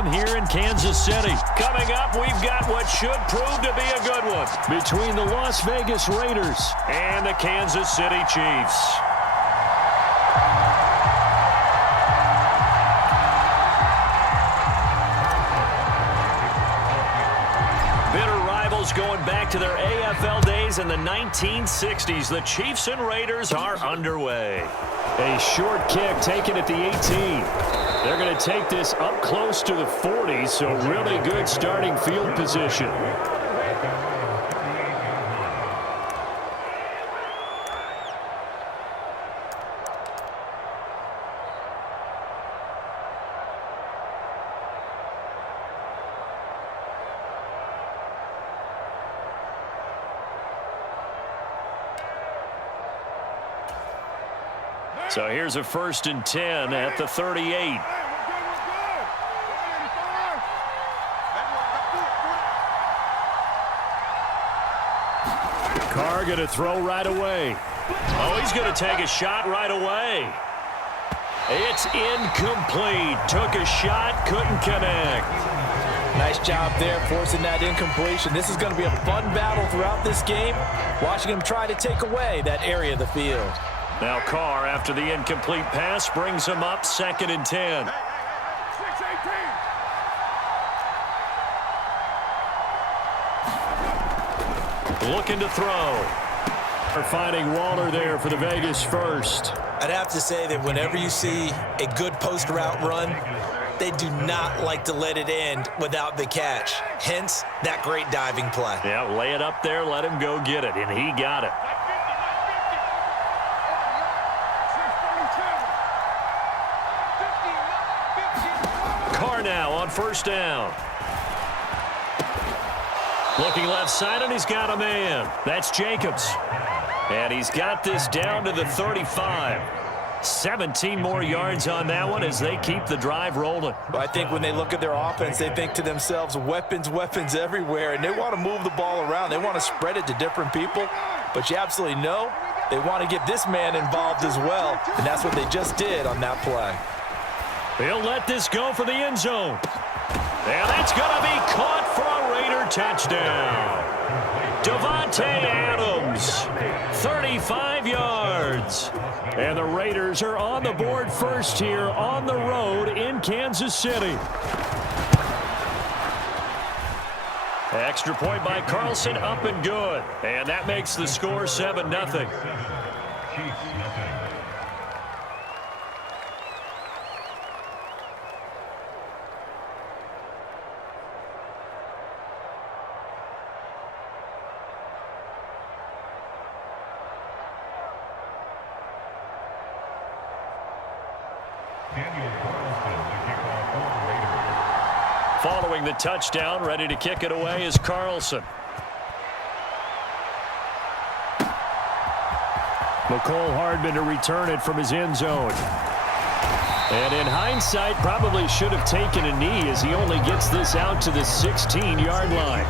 Here in Kansas City. Coming up, we've got what should prove to be a good one between the Las Vegas Raiders and the Kansas City Chiefs. Going back to their AFL days in the 1960s, the Chiefs and Raiders are underway. A short kick taken at the 18. They're going to take this up close to the 40, so really good starting field position. So here's a 1st and 10 at the 38. Carr going to throw right away. Oh, he's going to take a shot right away. It's incomplete. Took a shot, couldn't connect. Nice job there forcing that incompletion. This is going to be a fun battle throughout this game. Watching him try to take away that area of the field. Now Carr, after the incomplete pass, brings him up 2nd and 10. Looking to throw. They're finding Waller there for the Vegas first. I'd have to say that whenever you see a good post route run, they do not like to let it end without the catch. Hence, that great diving play. Yeah, lay it up there, let him go get it, and he got it. Now on 1st down. Looking left side, and he's got a man. That's Jacobs. And he's got this down to the 35. 17 more yards on that one as they keep the drive rolling. I think when they look at their offense, they think to themselves, weapons, weapons everywhere, and they want to move the ball around. They want to spread it to different people, but you absolutely know they want to get this man involved as well, and that's what they just did on that play. He'll let this go for the end zone. And that's going to be caught for a Raider touchdown. Davante Adams, 35 yards. And the Raiders are on the board first here on the road in Kansas City. Extra point by Carlson, up and good. And that makes the score 7-0. Following the touchdown, ready to kick it away is Carlson. McCole Hardman to return it from his end zone. And in hindsight, probably should have taken a knee as he only gets this out to the 16-yard line.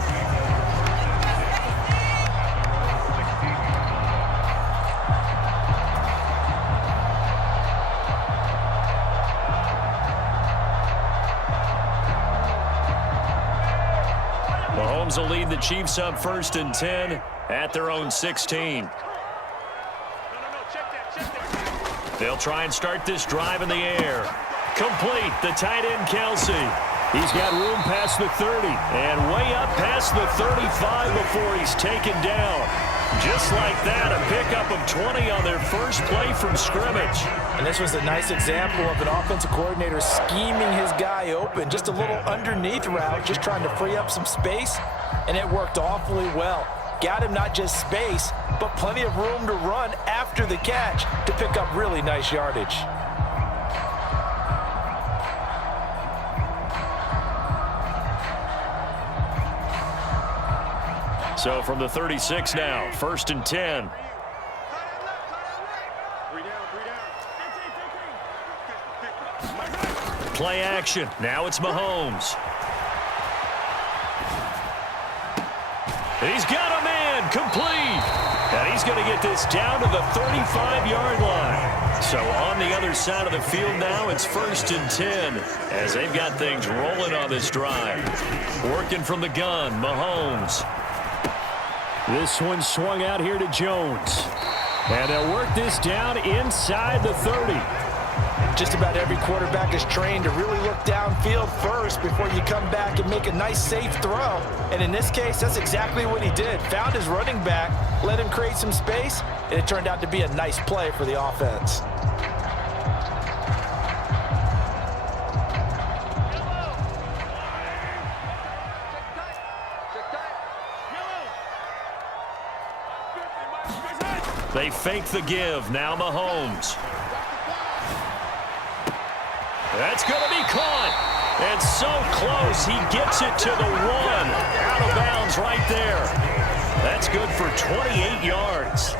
Mahomes will lead the Chiefs up 1st and 10 at their own 16. They'll try and start this drive in the air. Complete, the tight end Kelsey. He's got room past the 30 and way up past the 35 before he's taken down. Just like that, a pickup of 20 on their first play from scrimmage. And this was a nice example of an offensive coordinator scheming his guy open. Just a little underneath route, just trying to free up some space, and it worked awfully well. Got him not just space, but plenty of room to run after the catch to pick up really nice yardage. So from the 36 now, 1st and 10. Play action. Now it's Mahomes. He's got a man complete. And he's going to get this down to the 35-yard line. So on the other side of the field now, it's 1st and 10 as they've got things rolling on this drive. Working from the gun, Mahomes. This one swung out here to Jones. And they'll work this down inside the 30. Just about every quarterback is trained to really look downfield first before you come back and make a nice, safe throw. And in this case, that's exactly what he did. Found his running back, let him create some space, and it turned out to be a nice play for the offense. They fake the give. Now Mahomes. That's going to be caught. And so close, he gets it to the 1. Out of bounds right there. That's good for 28 yards.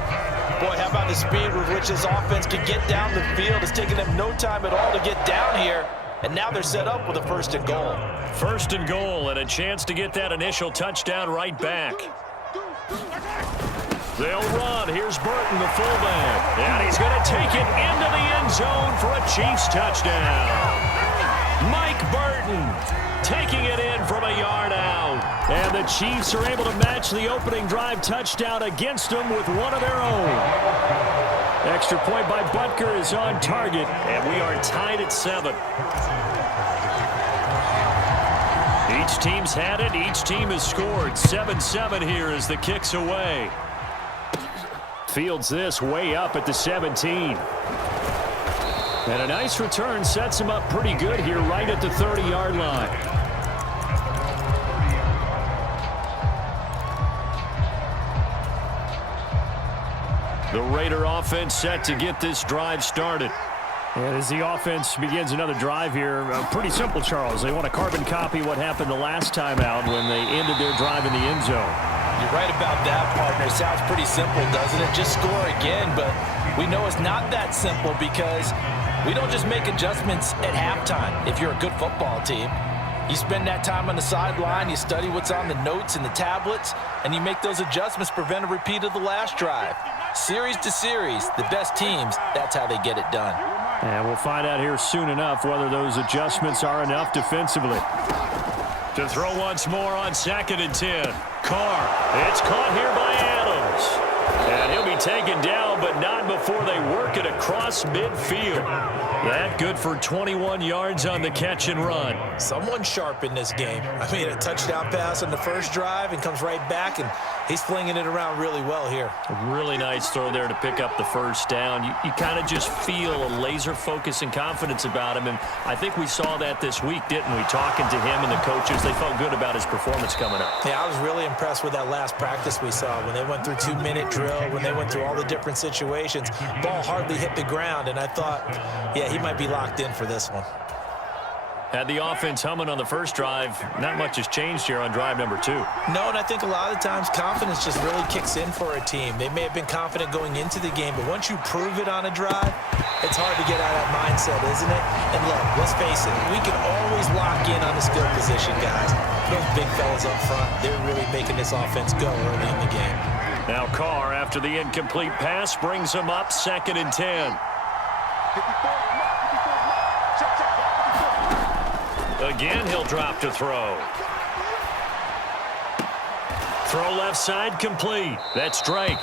Boy, how about the speed with which this offense can get down the field? It's taken them no time at all to get down here. And now they're set up with a 1st and goal. 1st and goal and a chance to get that initial touchdown right back. They'll run. Here's Burton, the fullback. And he's going to take it into the end zone for a Chiefs touchdown. Mike Burton taking it in from a yard out. And the Chiefs are able to match the opening drive touchdown against them with one of their own. Extra point by Butker is on target, and we are tied at 7. Each team's had it. Each team has scored. 7-7 here as the kick's away. Fields this way up at the 17. And a nice return sets him up pretty good here right at the 30-yard line. The Raider offense set to get this drive started. And as the offense begins another drive here, pretty simple, Charles. They want to carbon copy what happened the last time out when they ended their drive in the end zone. You're right about that, partner. Sounds pretty simple, doesn't it? Just score again, but we know it's not that simple because we don't just make adjustments at halftime if you're a good football team. You spend that time on the sideline, you study what's on the notes and the tablets, and you make those adjustments to prevent a repeat of the last drive. Series to series, the best teams, that's how they get it done. And we'll find out here soon enough whether those adjustments are enough defensively. To throw once more on 2nd and 10. Carr. It's caught here by Adams. And he'll be taken down, but not before they work it across midfield. That good for 21 yards on the catch and run. Someone sharp in this game. I mean, a touchdown pass on the first drive and comes right back, and he's flinging it around really well here. A really nice throw there to pick up the first down. You kind of just feel a laser focus and confidence about him, and I think we saw that this week, didn't we? Talking to him and the coaches, they felt good about his performance coming up. Yeah, I was really impressed with that last practice we saw when they went through 2-minute drill, when they went through all the different situations. Ball hardly hit the ground, and I thought, yeah, he might be locked in for this one. Had the offense humming on the first drive. Not much has changed here on drive number 2. No, and I think a lot of times confidence just really kicks in for a team. They may have been confident going into the game, but once you prove it on a drive, it's hard to get out of that mindset, isn't it? And look, let's face it, we can always lock in on the skill position, guys. Those big fellas up front, they're really making this offense go early in the game. Now Carr, after the incomplete pass, brings him up 2nd and 10. Again, he'll drop to throw. Throw left side complete. That's Drake.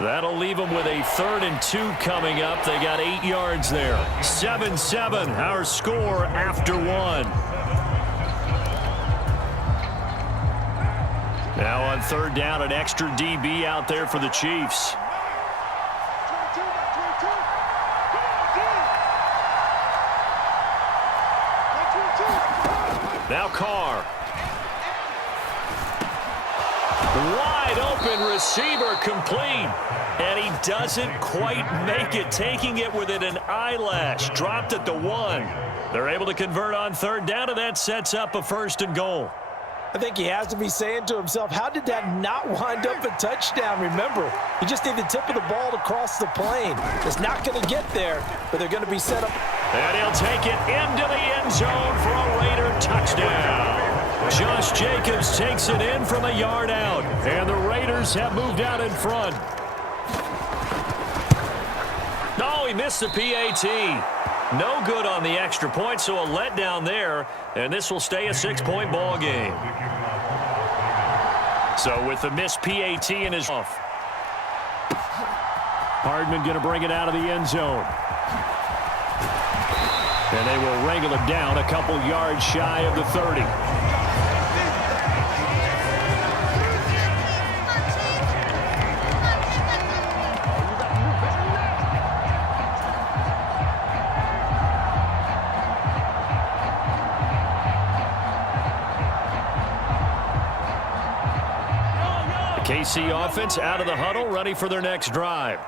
That'll leave them with a 3rd and 2 coming up. They got 8 yards there. 7-7, our score after 1. Now on 3rd down, an extra DB out there for the Chiefs. Now Carr. Wide open receiver complete. And he doesn't quite make it, taking it within an eyelash. Dropped at the 1. They're able to convert on 3rd down, and that sets up a 1st and goal. I think he has to be saying to himself, how did that not wind up a touchdown? Remember, you just need the tip of the ball to cross the plane. It's not going to get there, but they're going to be set up. And he'll take it into the end zone for a Raider touchdown. Josh Jacobs takes it in from a yard out, and the Raiders have moved out in front. Oh, he missed the PAT. No good on the extra point, so a letdown there, and this will stay a 6-point ball game. So with the missed PAT in his off. Hardman going to bring it out of the end zone. And they will wrangle him down a couple yards shy of the 30. KC offense out of the huddle, ready for their next drive.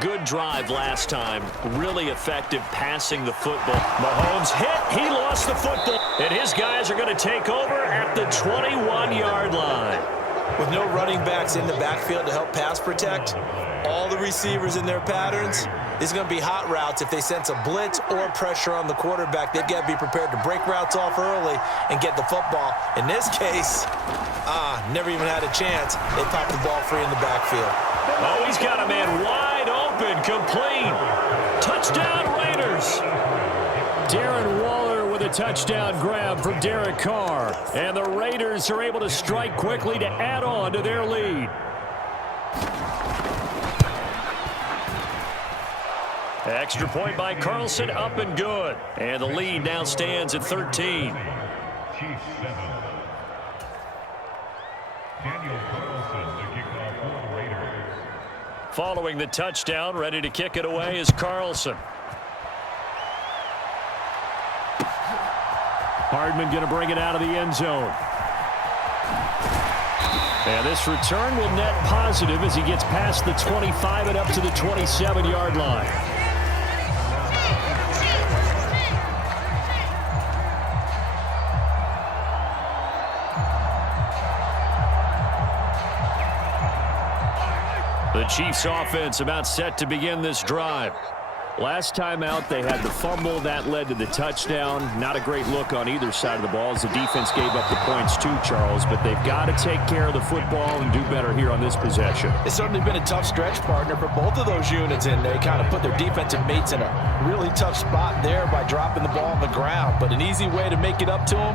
Good drive last time. Really effective passing the football. Mahomes hit. He lost the football. And his guys are going to take over at the 21-yard line. With no running backs in the backfield to help pass protect, all the receivers in their patterns, these are going to be hot routes. If they sense a blitz or pressure on the quarterback, they've got to be prepared to break routes off early and get the football. In this case, never even had a chance. They popped the ball free in the backfield. Oh, he's got a man wide open, complete. Touchdown, Raiders. Darren Waller with a touchdown grab for Derek Carr. And the Raiders are able to strike quickly to add on to their lead. Extra point by Carlson, up and good. And the lead now stands at 13. Following the touchdown, ready to kick it away is Carlson. Hardman going to bring it out of the end zone. And this return will net positive as he gets past the 25 and up to the 27-yard line. The Chiefs offense about set to begin this drive. Last time out, they had the fumble. That led to the touchdown. Not a great look on either side of the ball as the defense gave up the points too, Charles. But they've got to take care of the football and do better here on this possession. It's certainly been a tough stretch, partner, for both of those units, and they kind of put their defensive mates in a really tough spot there by dropping the ball on the ground. But an easy way to make it up to them,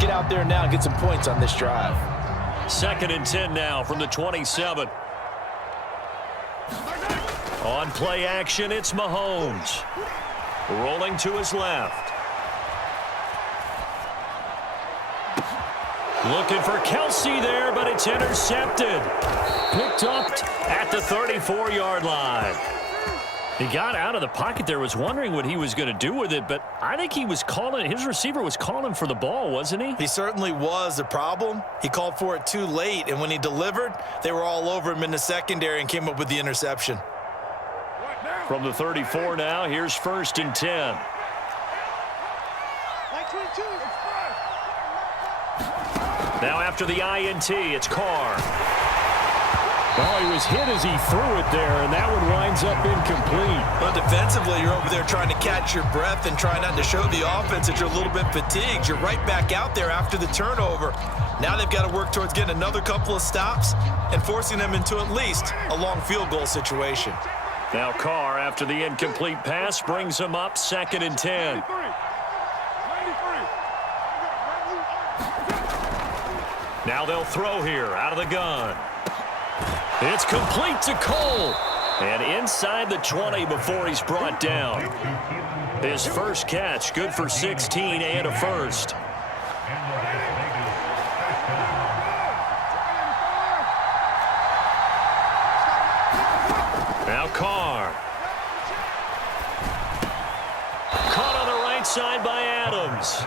get out there now and get some points on this drive. 2nd and 10 now from the 27. On play action, it's Mahomes. Rolling to his left. Looking for Kelsey there, but it's intercepted. Picked up at the 34-yard line. He got out of the pocket there, was wondering what he was going to do with it, but I think he was calling, his receiver was calling for the ball, wasn't he? He certainly was. The problem, he called for it too late, and when he delivered, they were all over him in the secondary and came up with the interception. From the 34 now, here's 1st and 10. Now after the INT, it's Carr. Oh, he was hit as he threw it there, and that one winds up incomplete. Well, defensively, you're over there trying to catch your breath and try not to show the offense that you're a little bit fatigued. You're right back out there after the turnover. Now they've got to work towards getting another couple of stops and forcing them into at least a long field goal situation. Now Carr, after the incomplete pass, brings him up 2nd and 10. Now they'll throw here out of the gun. It's complete to Cole. And inside the 20 before he's brought down. His first catch, good for 16 and a first. Now Carr. Caught on the right side by Adams.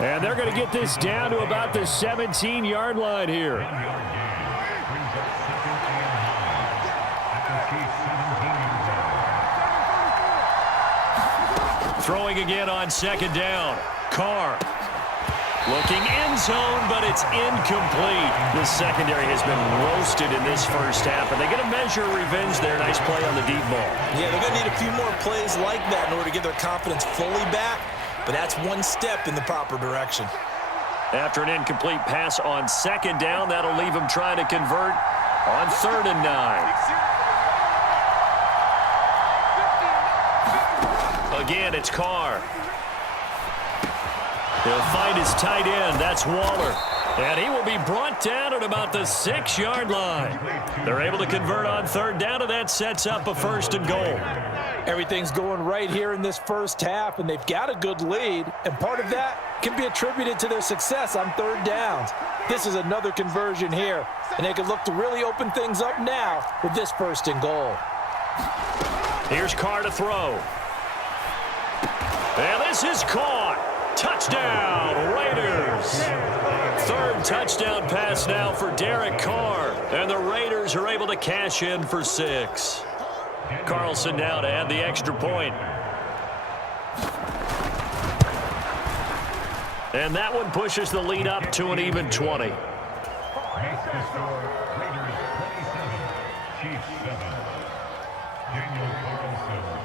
And they're going to get this down to about the 17-yard line here. Throwing again on 2nd down. Carr. Looking end zone, but it's incomplete. The secondary has been roasted in this first half, and they get a measure of revenge there. Nice play on the deep ball. Yeah, they're going to need a few more plays like that in order to get their confidence fully back, but that's one step in the proper direction. After an incomplete pass on 2nd down, that'll leave them trying to convert on 3rd and 9. again. It's Carr. He'll find his tight end. That's Waller. And he will be brought down at about the 6-yard line. They're able to convert on third down, and that sets up a 1st and goal. Everything's going right here in this first half, and they've got a good lead, and part of that can be attributed to their success on third downs. This is another conversion here, and they can look to really open things up now with this 1st and goal. Here's Carr to throw. And this is caught. Touchdown, Raiders. 3rd touchdown pass now for Derek Carr. And the Raiders are able to cash in for 6. Carlson now to add the extra point. And that one pushes the lead up to an even 20.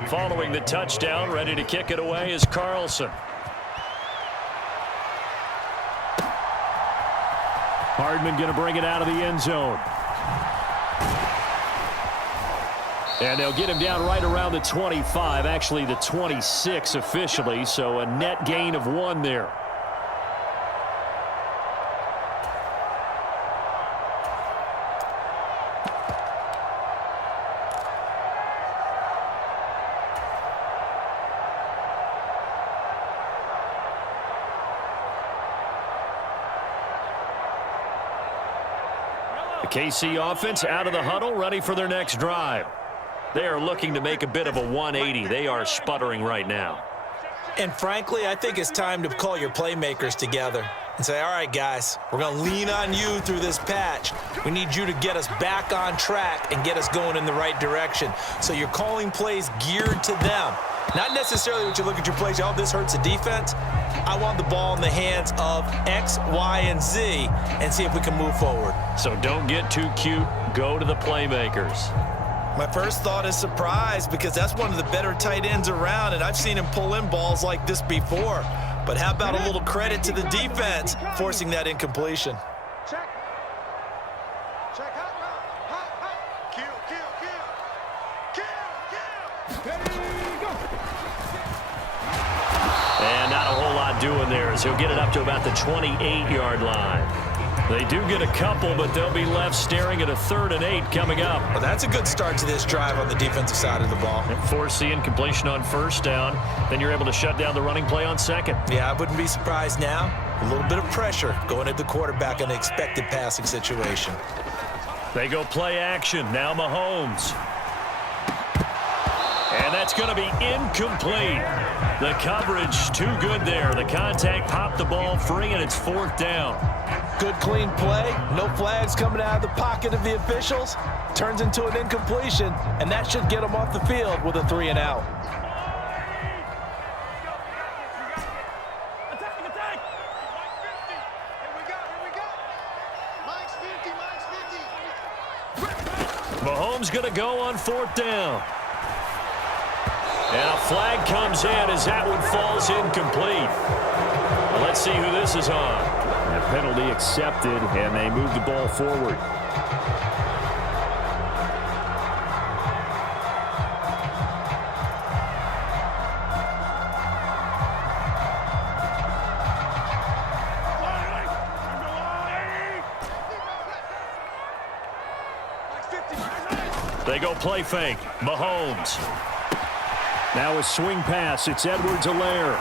Following the touchdown, ready to kick it away is Carlson. Hardman going to bring it out of the end zone. And they'll get him down right around the 25, actually the 26 officially, so a net gain of 1 there. The KC offense out of the huddle, ready for their next drive. They are looking to make a bit of a 180. They are sputtering right now. And frankly, I think it's time to call your playmakers together and say, all right, guys, we're going to lean on you through this patch. We need you to get us back on track and get us going in the right direction. So you're calling plays geared to them. Not necessarily what you look at your plays, oh, this hurts the defense. I want the ball in the hands of X, Y, and Z and see if we can move forward. So don't get too cute. Go to the playmakers. My first thought is surprise because that's one of the better tight ends around, and I've seen him pull in balls like this before. But how about a little credit to the defense forcing that incompletion? Check. Check. Hot. Kill. Ready, go. And not a whole lot doing there as he'll get it up to about the 28-yard line. They do get a couple, but they'll be left staring at a 3rd and 8 coming up. Well, that's a good start to this drive on the defensive side of the ball. Force the incompletion on 1st down. Then you're able to shut down the running play on 2nd. Yeah, I wouldn't be surprised now. A little bit of pressure going at the quarterback in the expected passing situation. They go play action. Now Mahomes. And that's going to be incomplete. The coverage too good there. The contact popped the ball free, and it's 4th down. Good, clean play. No flags coming out of the pocket of the officials. Turns into an incompletion, and that should get them off the field with a 3 and out. Attack. Here we go. Mike's 50. Mahomes going to go on 4th down. And a flag comes in as that one falls incomplete. Well, let's see who this is on. A penalty accepted, and they move the ball forward. They go play fake. Mahomes. Now a swing pass. It's Edwards-Helaire.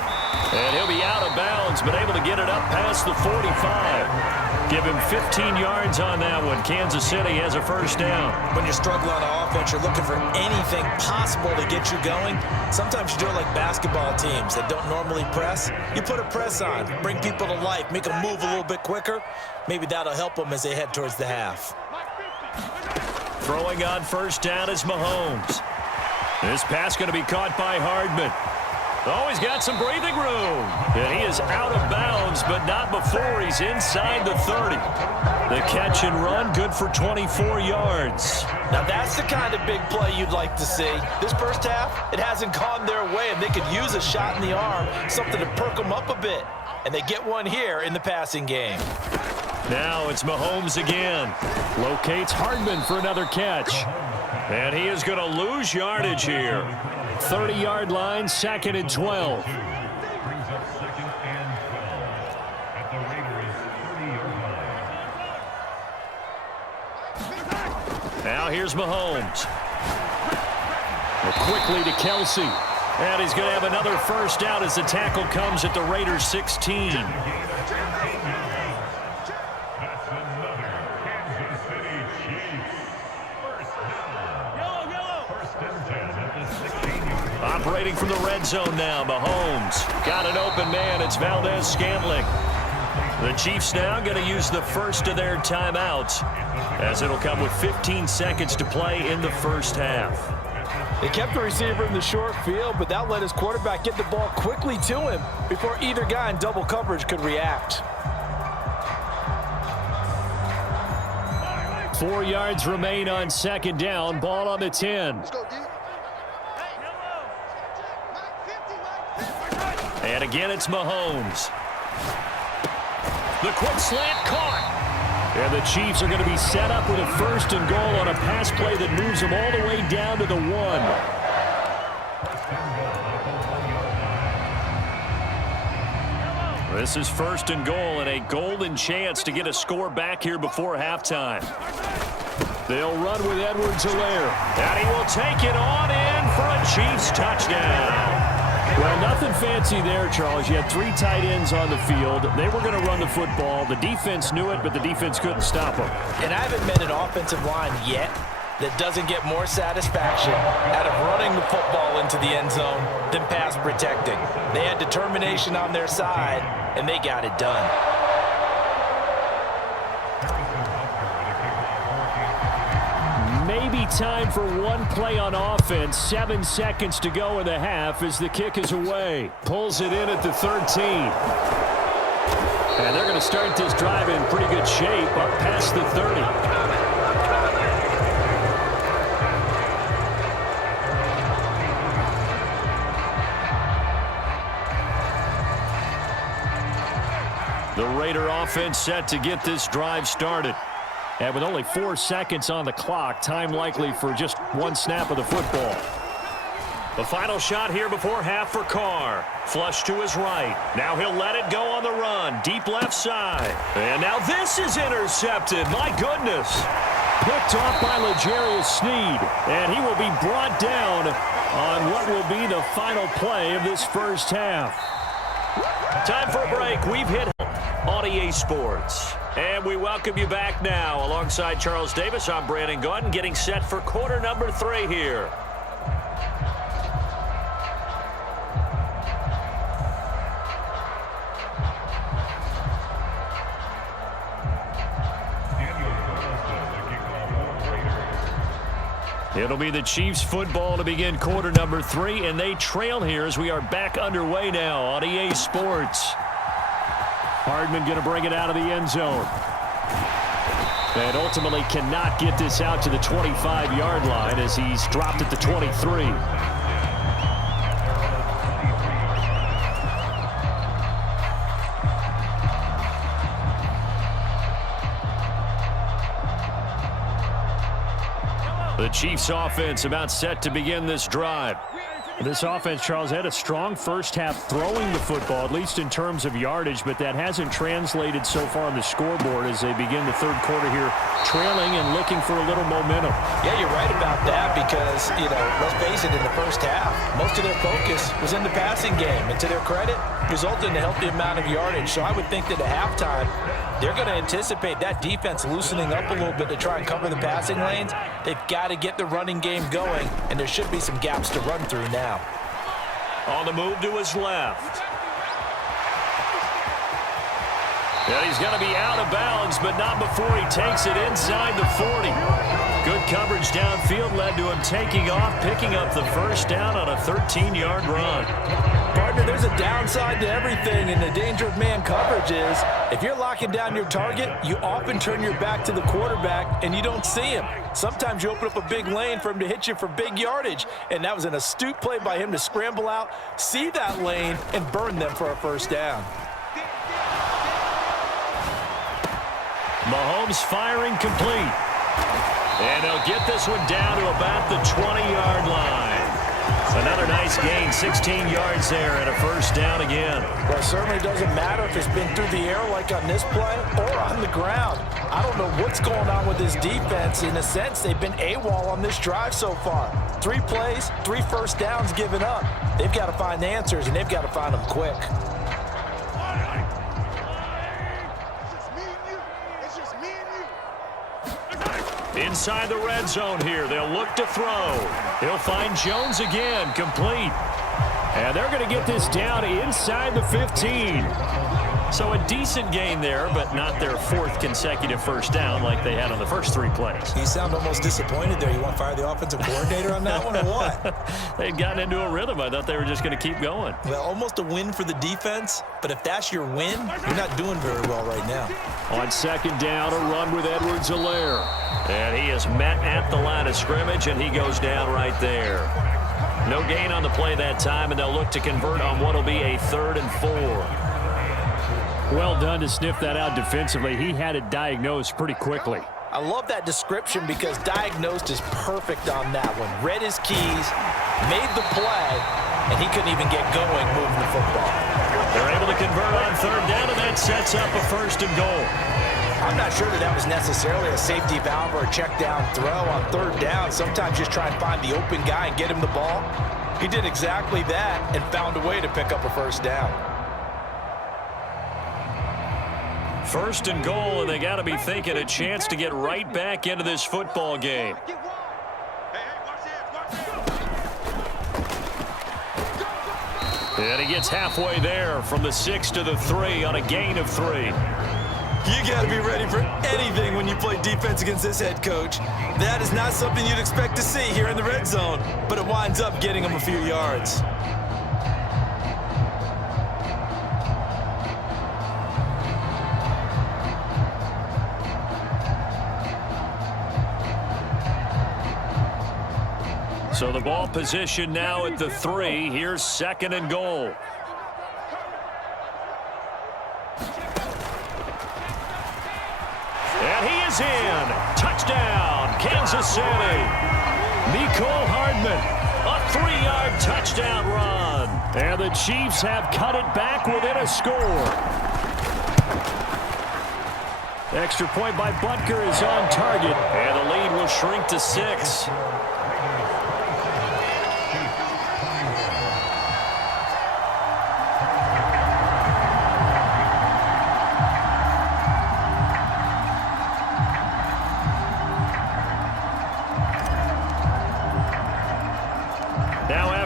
And he'll be out of bounds, but able to get it up past the 45. Give him 15 yards on that one. Kansas City has a 1st down. When you're struggling on offense, you're looking for anything possible to get you going. Sometimes you do it like basketball teams that don't normally press. You put a press on, bring people to life, make them move a little bit quicker. Maybe that'll help them as they head towards the half. Throwing on 1st down is Mahomes. This pass going to be caught by Hardman. Oh, he's got some breathing room. And he is out of bounds, but not before he's inside the 30. The catch and run, good for 24 yards. Now that's the kind of big play you'd like to see. This first half, it hasn't gone their way, and they could use a shot in the arm, something to perk them up a bit. And they get one here in the passing game. Now it's Mahomes again. Locates Hardman for another catch. And he is going to lose yardage here. 30-yard line, 2nd and 12. Brings up 2nd and 12 at the Raiders' 30-yard line. Now here's Mahomes. Quickly to Kelsey. And he's going to have another first down as the tackle comes at the Raiders' 16. That's another Kansas City Chiefs. First down. First and 10 at the 16-yard line. Operating from the red zone now. Mahomes got an open man. It's Valdez-Scantling. The Chiefs now going to use the first of their timeouts, as it'll come with 15 seconds to play in the first half. They kept the receiver in the short field, but that let his quarterback get the ball quickly to him before either guy in double coverage could react. 4 yards remain on 2nd down. Ball on the 10. Let's go, D. And again, it's Mahomes. The quick slant caught. And the Chiefs are going to be set up with a 1st and goal on a pass play that moves them all the way down to the 1. This is 1st and goal and a golden chance to get a score back here before halftime. They'll run with Edwards-Helaire. And he will take it on in for a Chiefs touchdown. Well, nothing fancy there, Charles. You had 3 tight ends on the field. They were going to run the football. The defense knew it, but the defense couldn't stop them. And I haven't met an offensive line yet that doesn't get more satisfaction out of running the football into the end zone than pass protecting. They had determination on their side, and they got it done. Maybe time for one play on offense. 7 seconds to go in the half as the kick is away. Pulls it in at the 13. And they're going to start this drive in pretty good shape up past the 30. The Raider offense set to get this drive started. And with only 4 seconds on the clock, time likely for just one snap of the football. The final shot here before half for Carr. Flush to his right. Now he'll let it go on the run. Deep left side. And now this is intercepted. My goodness. Picked off by L'Jarius Sneed. And he will be brought down on what will be the final play of this first half. Time for a break. We've hit on EA Sports. And we welcome you back now. Alongside Charles Davis, I'm Brandon Gaudin, getting set for quarter number 3 here. It'll be the Chiefs football to begin quarter number 3, and they trail here as we are back underway now on EA Sports. Hardman going to bring it out of the end zone. And ultimately cannot get this out to the 25-yard line as he's dropped at the 23. The Chiefs offense about set to begin this drive. This offense, Charles, had a strong first half throwing the football, at least in terms of yardage, but that hasn't translated so far on the scoreboard as they begin the third quarter here, trailing and looking for a little momentum. Yeah, you're right about that because, let's face it, in the first half, most of their focus was in the passing game. And to their credit, resulted in a healthy amount of yardage. So I would think that at halftime, they're going to anticipate that defense loosening up a little bit to try and cover the passing lanes. They've got to get the running game going, and there should be some gaps to run through now. On the move to his left. And he's going to be out of bounds, but not before he takes it inside the 40. Good coverage downfield led to him taking off, picking up the first down on a 13-yard run. Partner, there's a downside to everything, and the danger of man coverage is if you're locking down your target, you often turn your back to the quarterback and you don't see him. Sometimes you open up a big lane for him to hit you for big yardage, and that was an astute play by him to scramble out, see that lane, and burn them for a first down. Mahomes firing complete. And they'll get this one down to about the 20-yard line. Another nice gain, 16 yards there, and a first down again. Well, it certainly doesn't matter if it's been through the air like on this play or on the ground. I don't know what's going on with this defense. In a sense, they've been AWOL on this drive so far. 3 plays, 3 first downs given up. They've got to find answers, and they've got to find them quick. Inside the red zone here, they'll look to throw. He'll find Jones again, complete. And they're going to get this down inside the 15. So a decent gain there, but not their 4th consecutive first down like they had on the first 3 plays. You sound almost disappointed there. You want to fire the offensive coordinator on that one or what? They'd gotten into a rhythm. I thought they were just going to keep going. Well, almost a win for the defense, but if that's your win, you're not doing very well right now. On second down, a run with Edwards-Helaire. And he is met at the line of scrimmage, and he goes down right there. No gain on the play that time, and they'll look to convert on what will be a 3rd and 4. Well done to sniff that out defensively. He had it diagnosed pretty quickly. I love that description because diagnosed is perfect on that one. Read his keys, made the play, and he couldn't even get going moving the football. They're able to convert on 3rd down, and that sets up a 1st and goal. I'm not sure that was necessarily a safety valve or a check down throw on 3rd down. Sometimes just try and find the open guy and get him the ball. He did exactly that and found a way to pick up a 1st down. 1st and goal, and they got to be thinking a chance to get right back into this football game. And he gets halfway there from the 6 to the 3 on a gain of 3. You got to be ready for anything when you play defense against this head coach. That is not something you'd expect to see here in the red zone, but it winds up getting him a few yards. So the ball position now at the 3. Here's 2nd and goal. And he is in. Touchdown, Kansas City. Mecole Hardman, a 3-yard touchdown run. And the Chiefs have cut it back within a score. Extra point by Butker is on target. And the lead will shrink to 6.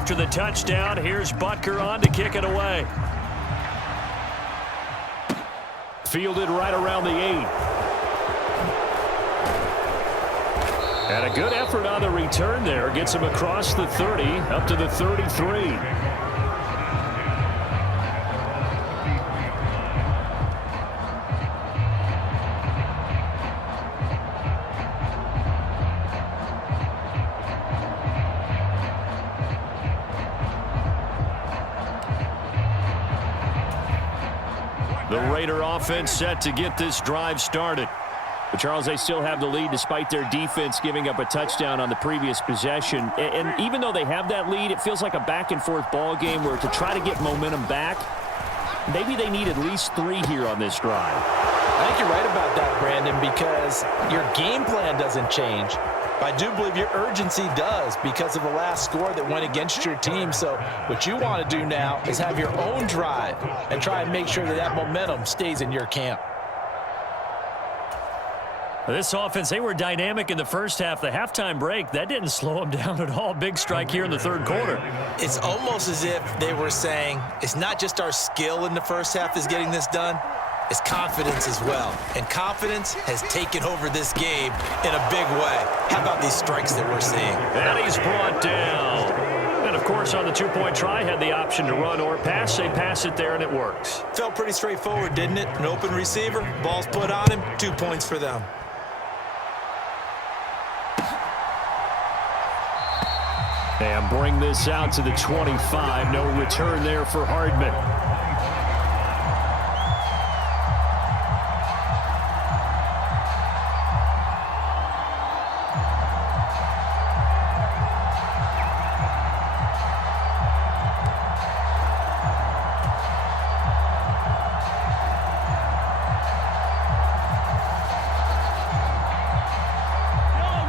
After the touchdown, here's Butker on to kick it away. Fielded right around the 8. And a good effort on the return there. Gets him across the 30, up to the 33. The Raider offense set to get this drive started. But Charles, they still have the lead despite their defense giving up a touchdown on the previous possession. And even though they have that lead, it feels like a back-and-forth ball game where to try to get momentum back, maybe they need at least 3 here on this drive. I think you're right about that, Brandon, because your game plan doesn't change. But I do believe your urgency does because of the last score that went against your team. So what you want to do now is have your own drive and try and make sure that that momentum stays in your camp. This offense, they were dynamic in the first half. The halftime break, that didn't slow them down at all. Big strike here in the 3rd quarter. It's almost as if they were saying, it's not just our skill in the first half that's getting this done, it's confidence as well. And confidence has taken over this game in a big way. How about these strikes that we're seeing? And he's brought down. And, of course, on the 2-point try, had the option to run or pass. They pass it there, and it works. Felt pretty straightforward, didn't it? An open receiver, ball's put on him, 2 points for them. And bring this out to the 25. No return there for Hardman.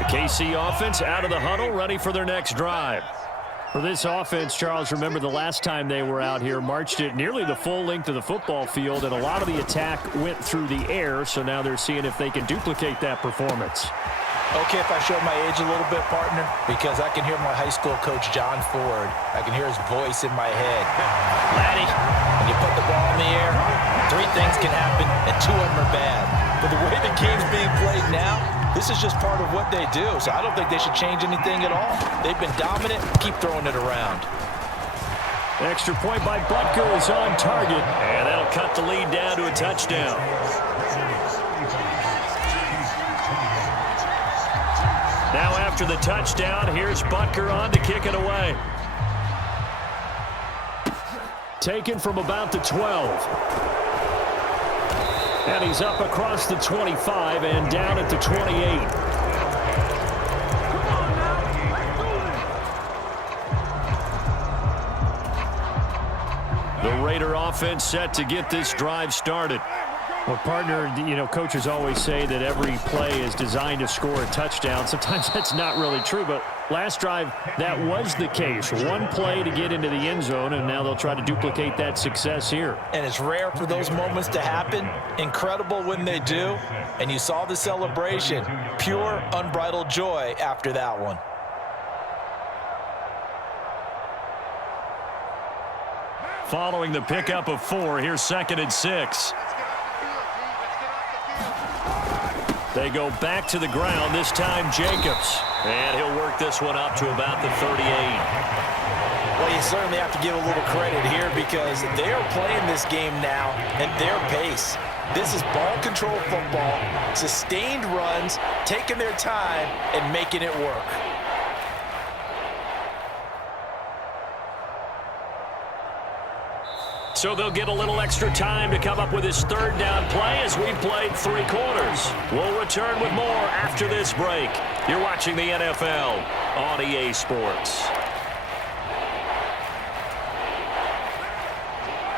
KC offense out of the huddle, ready for their next drive. For this offense, Charles, remember the last time they were out here, marched it nearly the full length of the football field, and a lot of the attack went through the air, so now they're seeing if they can duplicate that performance. Okay, if I show my age a little bit, partner, because I can hear my high school coach, John Ford. I can hear his voice in my head. Laddie, when you put the ball in the air, 3 things can happen, and 2 of them are bad. But the way the game's being played now, this is just part of what they do, so I don't think they should change anything at all. They've been dominant. Keep throwing it around. Extra point by Butker is on target. And that'll cut the lead down to a touchdown. Now after the touchdown, here's Butker on to kick it away. Taken from about the 12. And he's up across the 25 and down at the 28. The Raider offense set to get this drive started. Well, partner, you know, coaches always say that every play is designed to score a touchdown. Sometimes that's not really true, but last drive, that was the case. 1 play to get into the end zone, and now they'll try to duplicate that success here. And it's rare for those moments to happen. Incredible when they do. And you saw the celebration. Pure, unbridled joy after that one. Following the pickup of 4, here's 2nd and 6. They go back to the ground, this time Jacobs. And he'll work this one up to about the 38. Well, you certainly have to give a little credit here because they are playing this game now at their pace. This is ball control football, sustained runs, taking their time, and making it work. So they'll get a little extra time to come up with his 3rd down play as we've played 3 quarters. We'll return with more after this break. You're watching the NFL on EA Sports.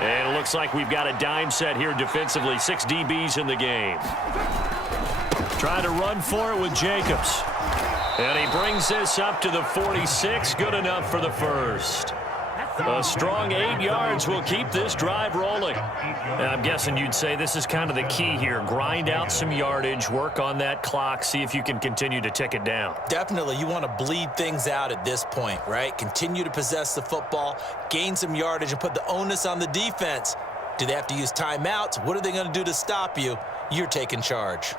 And it looks like we've got a dime set here defensively. 6 DBs in the game. Trying to run for it with Jacobs. And he brings this up to the 46. Good enough for the first. A strong 8 yards will keep this drive rolling. And I'm guessing you'd say this is kind of the key here. Grind out some yardage, work on that clock, see if you can continue to tick it down. Definitely, you want to bleed things out at this point, right? Continue to possess the football, gain some yardage, and put the onus on the defense. Do they have to use timeouts? What are they going to do to stop you? You're taking charge.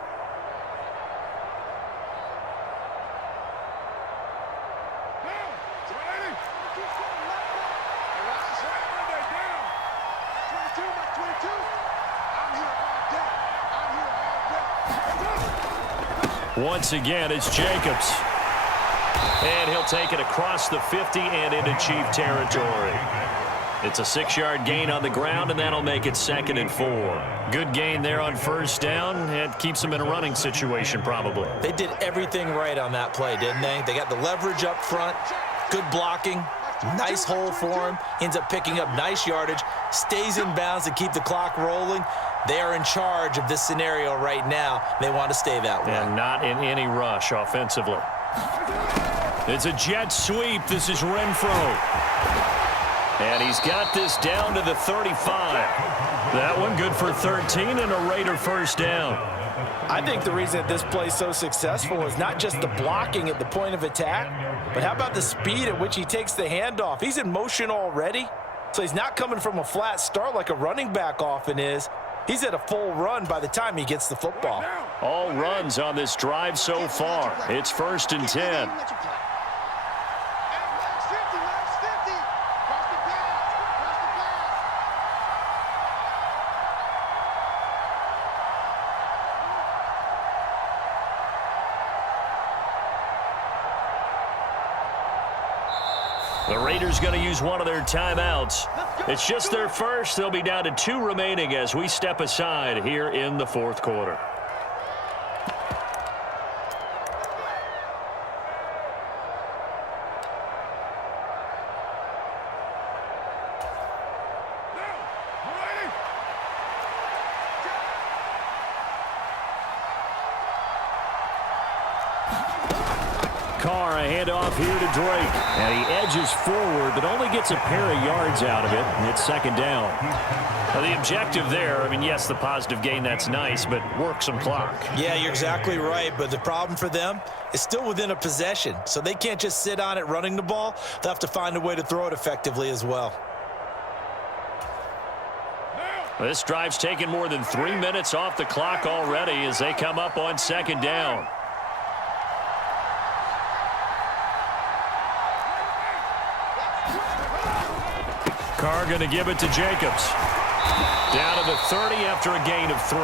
Once again, it's Jacobs. And he'll take it across the 50 and into Chief territory. It's a 6-yard gain on the ground, and that'll make it 2nd and 4. Good gain there on 1st down. It keeps them in a running situation, probably. They did everything right on that play, didn't they? They got the leverage up front, good blocking, nice hole for him, ends up picking up nice yardage, stays in bounds to keep the clock rolling. They are in charge of this scenario right now. They want to stay that way. And not in any rush offensively. It's a jet sweep. This is Renfro. And he's got this down to the 35. That one good for 13 and a Raider 1st down. I think the reason that this play is so successful is not just the blocking at the point of attack, but how about the speed at which he takes the handoff? He's in motion already, so he's not coming from a flat start like a running back often is. He's at a full run by the time he gets the football. All runs on this drive so far. It's 1st and 10. The Raiders going to use one of their timeouts. It's just their first. They'll be down to 2 remaining as we step aside here in the 4th quarter. Carr, a handoff here to Drake. And he edges forward, but only gets a pair of yards out of it. And it's second down. Now, the objective there, I mean, yes, the positive gain, that's nice, but work some clock. Yeah, you're exactly right, but the problem for them is still within a possession, so they can't just sit on it running the ball. They'll have to find a way to throw it effectively as well. This drive's taken more than 3 minutes off the clock already as they come up on second down. Carr going to give it to Jacobs. Down to the 30 after a gain of 3.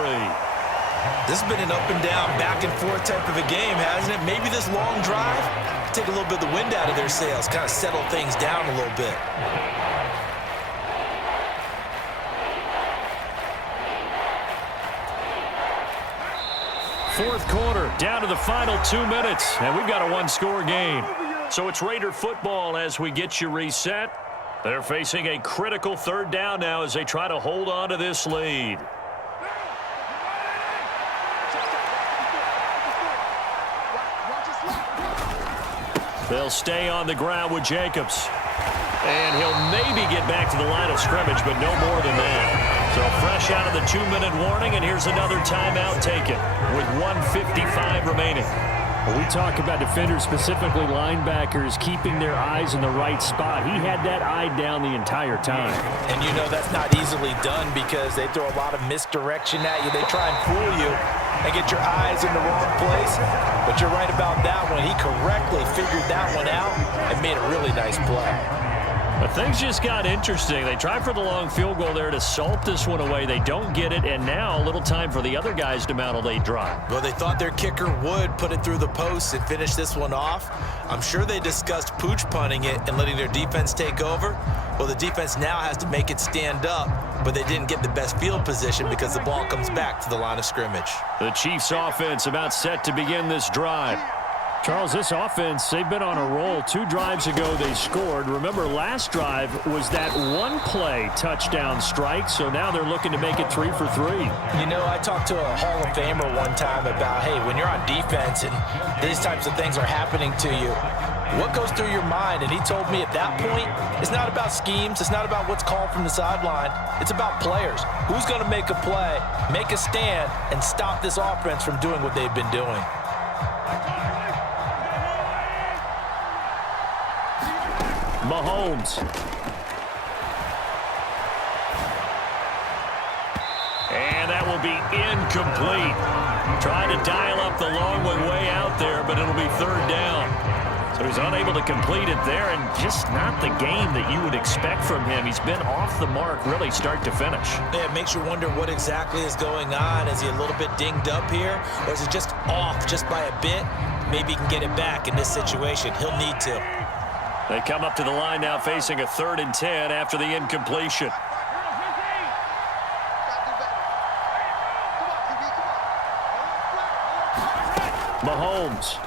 This has been an up and down, back and forth type of a game, hasn't it? Maybe this long drive take a little bit of the wind out of their sails, kind of settle things down a little bit. Fourth quarter, down to the final 2 minutes, and we've got a one-score game. So it's Raider football as we get you reset. They're facing a critical third down now as they try to hold on to this lead. They'll stay on the ground with Jacobs. And he'll maybe get back to the line of scrimmage, but no more than that. So fresh out of the 2-minute warning, and here's another timeout taken with 1:55 remaining. When we talk about defenders, specifically linebackers, keeping their eyes in the right spot, he had that eye down the entire time. And you know that's not easily done because they throw a lot of misdirection at you. They try and fool you and get your eyes in the wrong place. But you're right about that one. He correctly figured that one out and made a really nice play. But things just got interesting. They tried for the long field goal there to salt this one away. They don't get it, and now a little time for the other guys to mount a late drive. Well, they thought their kicker would put it through the post and finish this one off. I'm sure they discussed pooch punting it and letting their defense take over. Well, the defense now has to make it stand up, but they didn't get the best field position because the ball comes back to the line of scrimmage. The Chiefs offense about set to begin this drive. Charles, this offense, they've been on a roll. 2 drives ago, they scored. Remember, last drive was that one-play touchdown strike, so now they're looking to make it 3 for 3. You know, I talked to a Hall of Famer one time about, hey, when you're on defense and these types of things are happening to you, what goes through your mind? And he told me at that point, it's not about schemes. It's not about what's called from the sideline. It's about players. Who's going to make a play, make a stand, and stop this offense from doing what they've been doing? Mahomes. And that will be incomplete. Trying to dial up the long way out there, but it'll be third down. So he's unable to complete it there, and just not the game that you would expect from him. He's been off the mark really start to finish. Yeah, it makes you wonder what exactly is going on. Is he a little bit dinged up here, or is it just off just by a bit? Maybe he can get it back in this situation. He'll need to. They come up to the line now facing a 3rd and 10 after the incompletion. Mahomes.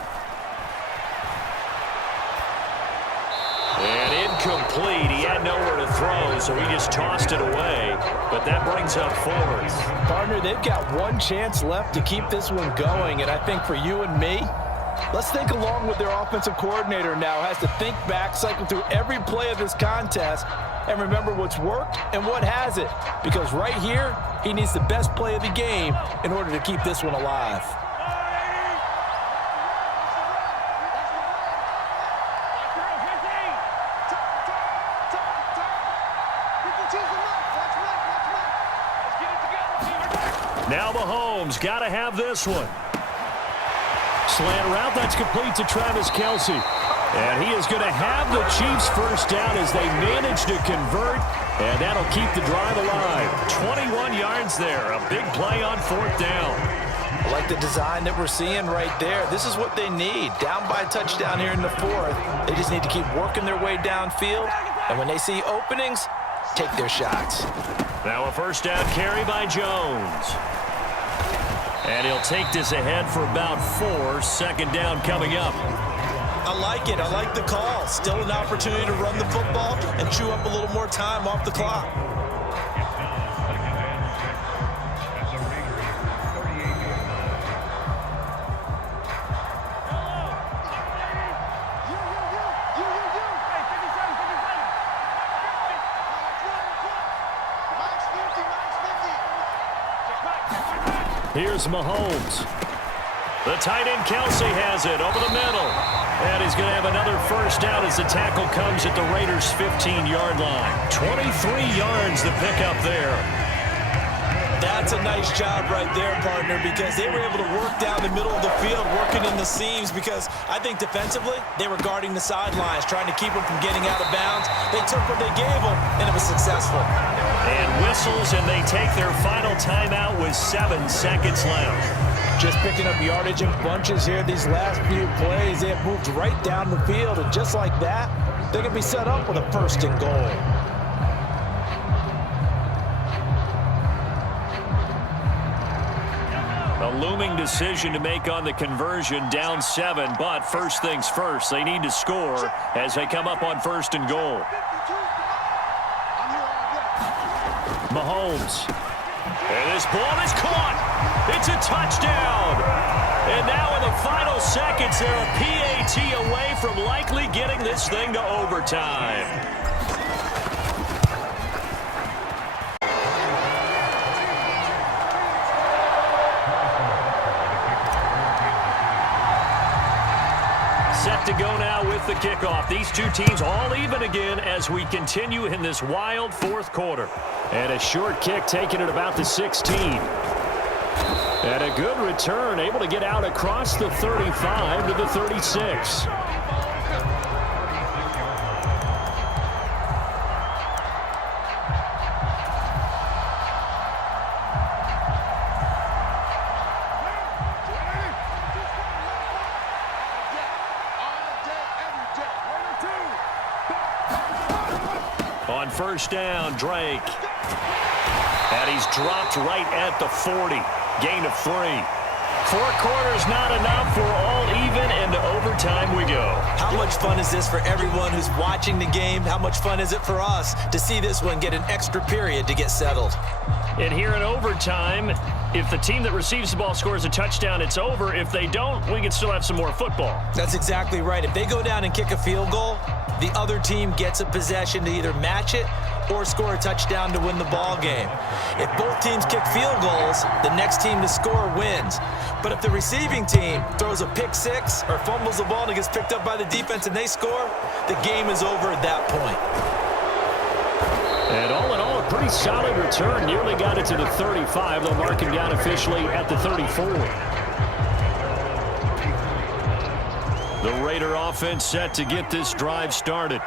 And incomplete. He had nowhere to throw, so he just tossed it away. But that brings up 4th. Partner, they've got one chance left to keep this one going, and I think for you and me, let's think along with their offensive coordinator now. Has to think back, cycle through every play of this contest, and remember what's worked and what hasn't. Because right here, he needs the best play of the game in order to keep this one alive. Now Mahomes got to have this one. Slant route, that's complete to Travis Kelce. And he is going to have the Chiefs first down as they manage to convert, and that'll keep the drive alive. 21 yards there, a big play on 4th down. I like the design that we're seeing right there. This is what they need. Down by a touchdown here in the 4th. They just need to keep working their way downfield, and when they see openings, take their shots. Now a first down carry by Jones. And he'll take this ahead for about 4. Second down coming up. I like it. I like the call. Still an opportunity to run the football and chew up a little more time off the clock. Here's Mahomes. The tight end Kelsey has it over the middle. And he's going to have another first down as the tackle comes at the Raiders' 15-yard line. 23 yards to pick up there. That's a nice job right there, partner, because they were able to work down the middle of the field, working in the seams, because I think defensively, they were guarding the sidelines, trying to keep them from getting out of bounds. They took what they gave them, and it was successful. And whistles, and they take their final timeout with 7 seconds left. Just picking up yardage in bunches here these last few plays. They have moved right down the field, and just like that, they can be set up with a 1st and goal. A looming decision to make on the conversion, down 7, but first things first, they need to score as they come up on 1st and goal. Mahomes. And this ball is caught. It's a touchdown. And now in the final seconds, they're a PAT away from likely getting this thing to overtime. Set to go now with the kickoff. These two teams all even again as we continue in this wild 4th quarter. And a short kick taken at about the 16. And a good return, able to get out across the 35 to the 36. On first down, Drake. And he's dropped right at the 40. Gain of 3. 4 quarters not enough. We're all even, and to overtime we go. How much fun is this for everyone who's watching the game? How much fun is it for us to see this one get an extra period to get settled? And here in overtime, if the team that receives the ball scores a touchdown, it's over. If they don't, we can still have some more football. That's exactly right. If they go down and kick a field goal, the other team gets a possession to either match it or score a touchdown to win the ball game. If both teams kick field goals, the next team to score wins. But if the receiving team throws a pick 6 or fumbles the ball and it gets picked up by the defense and they score, the game is over at that point. And all in all, a pretty solid return. Nearly got it to the 35. They'll mark him down officially at the 34. The Raider offense set to get this drive started.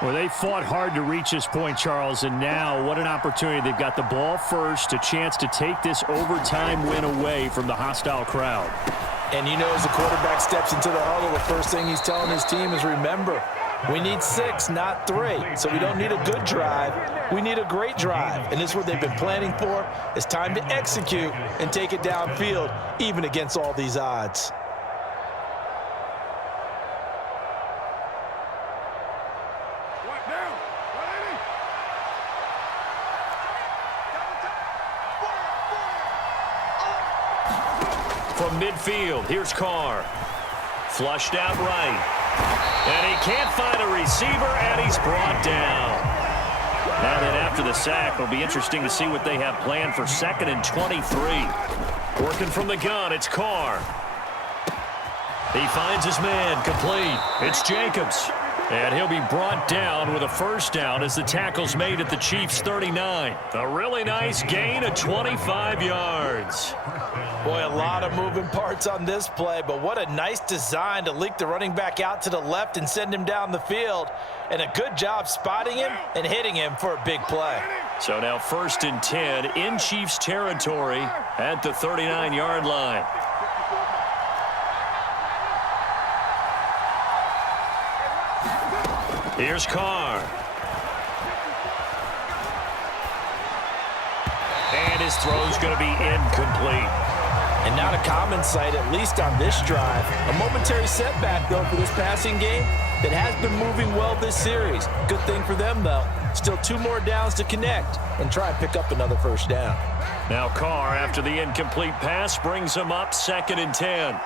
Well, they fought hard to reach this point, Charles, and now what an opportunity. They've got the ball first, a chance to take this overtime win away from the hostile crowd. And you know, as the quarterback steps into the huddle, the first thing he's telling his team is, remember, we need 6, not 3. So we don't need a good drive. We need a great drive. And this is what they've been planning for. It's time to execute and take it downfield, even against all these odds. From midfield, here's Carr. Flushed out right. And he can't find a receiver, and he's brought down. Now then, after the sack, it'll be interesting to see what they have planned for 2nd and 23. Working from the gun, it's Carr. He finds his man, complete. It's Jacobs. And he'll be brought down with a first down as the tackle's made at the Chiefs' 39. A really nice gain of 25 yards. Boy, a lot of moving parts on this play, but what a nice design to leak the running back out to the left and send him down the field. And a good job spotting him and hitting him for a big play. So now 1st and 10 in Chiefs territory at the 39-yard line. Here's Carr. And his throw's going to be incomplete. And not a common sight, at least on this drive. A momentary setback, though, for this passing game that has been moving well this series. Good thing for them, though. Still 2 more downs to connect and try and pick up another first down. Now Carr, after the incomplete pass, brings him up 2nd and 10.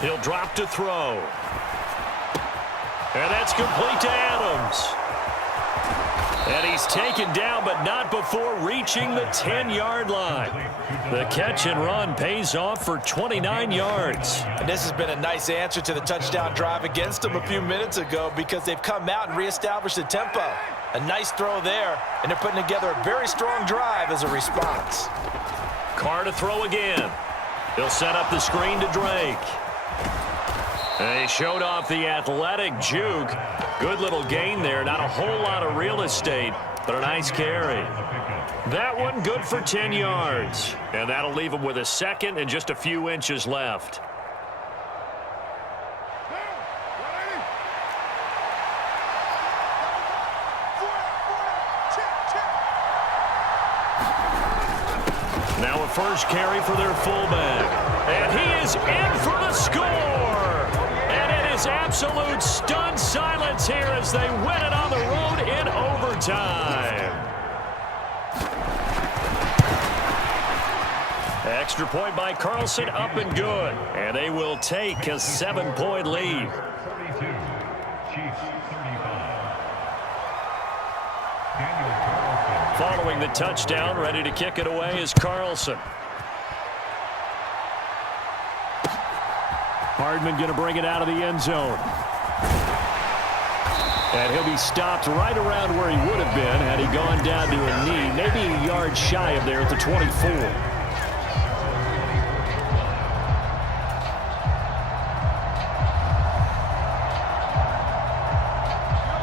He'll drop to throw. And that's complete to Adams. And he's taken down, but not before reaching the 10-yard line. The catch and run pays off for 29 yards. And this has been a nice answer to the touchdown drive against them a few minutes ago because they've come out and reestablished the tempo. A nice throw there, and they're putting together a very strong drive as a response. Carr to throw again. He'll set up the screen to Drake. And he showed off the athletic juke. Good little gain there. Not a whole lot of real estate, but a nice carry. That one good for 10 yards. And that'll leave him with a second and just a few inches left. Now a first carry for their fullback. And he is in for the score. And it is absolute stunned silence here as they win it on the road in overtime. Extra point by Carlson, up and good. And they will take a 7-point lead. 32, Chiefs 35. Following the touchdown, ready to kick it away is Carlson. Hardman going to bring it out of the end zone. And he'll be stopped right around where he would have been had he gone down to a knee, maybe a yard shy of there at the 24.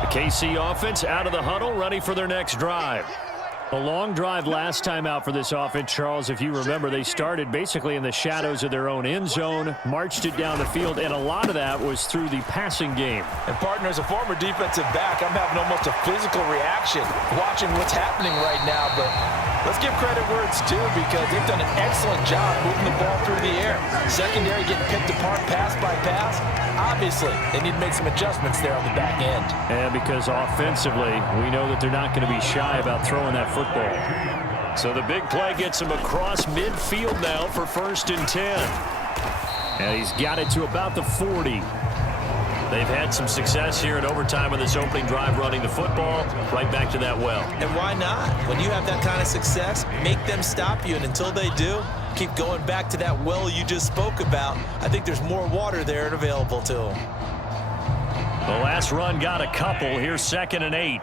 The KC offense out of the huddle, ready for their next drive. A long drive last time out for this offense, Charles. If you remember, they started basically in the shadows of their own end zone, marched it down the field, and a lot of that was through the passing game. And, partner, as a former defensive back, I'm having almost a physical reaction watching what's happening right now. But let's give credit where it's due because they've done an excellent job moving the ball through the air. Secondary getting picked apart pass by pass. Obviously, they need to make some adjustments there on the back end. And because offensively, we know that they're not going to be shy about throwing that football. So the big play gets him across midfield now for 1st and 10. And he's got it to about the 40. They've had some success here in overtime on this opening drive running the football. Right back to that well. And why not? When you have that kind of success, make them stop you. And until they do, keep going back to that well you just spoke about. I think there's more water there and available to them. The last run got a couple. Here's 2nd and 8.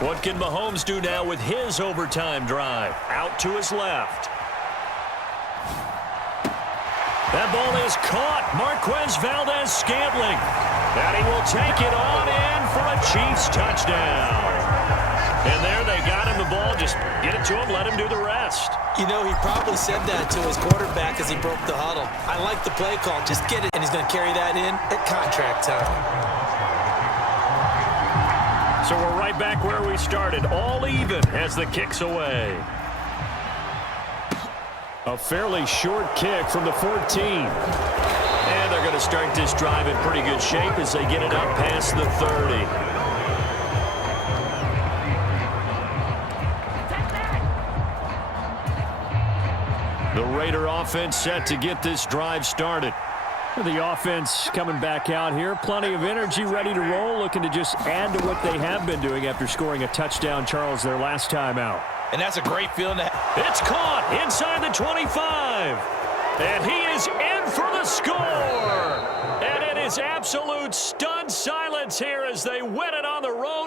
What can Mahomes do now with his overtime drive? Out to his left. That ball is caught. Marquez Valdez-Scantling. And he will take it on in for a Chiefs touchdown. And there they got him the ball. Just get it to him, let him do the rest. You know, he probably said that to his quarterback as he broke the huddle. I like the play call. Just get it. And he's going to carry that in at contract time. So we're right back where we started, all even as the kick's away. A fairly short kick from the 14. And they're going to start this drive in pretty good shape as they get it up past the 30. The Raider offense set to get this drive started. The offense coming back out here. Plenty of energy, ready to roll, looking to just add to what they have been doing after scoring a touchdown, Charles, their last time out. And that's a great feeling to have. It's caught inside the 25. And he is in for the score. And it is absolute stunned silence here as they win it on the road.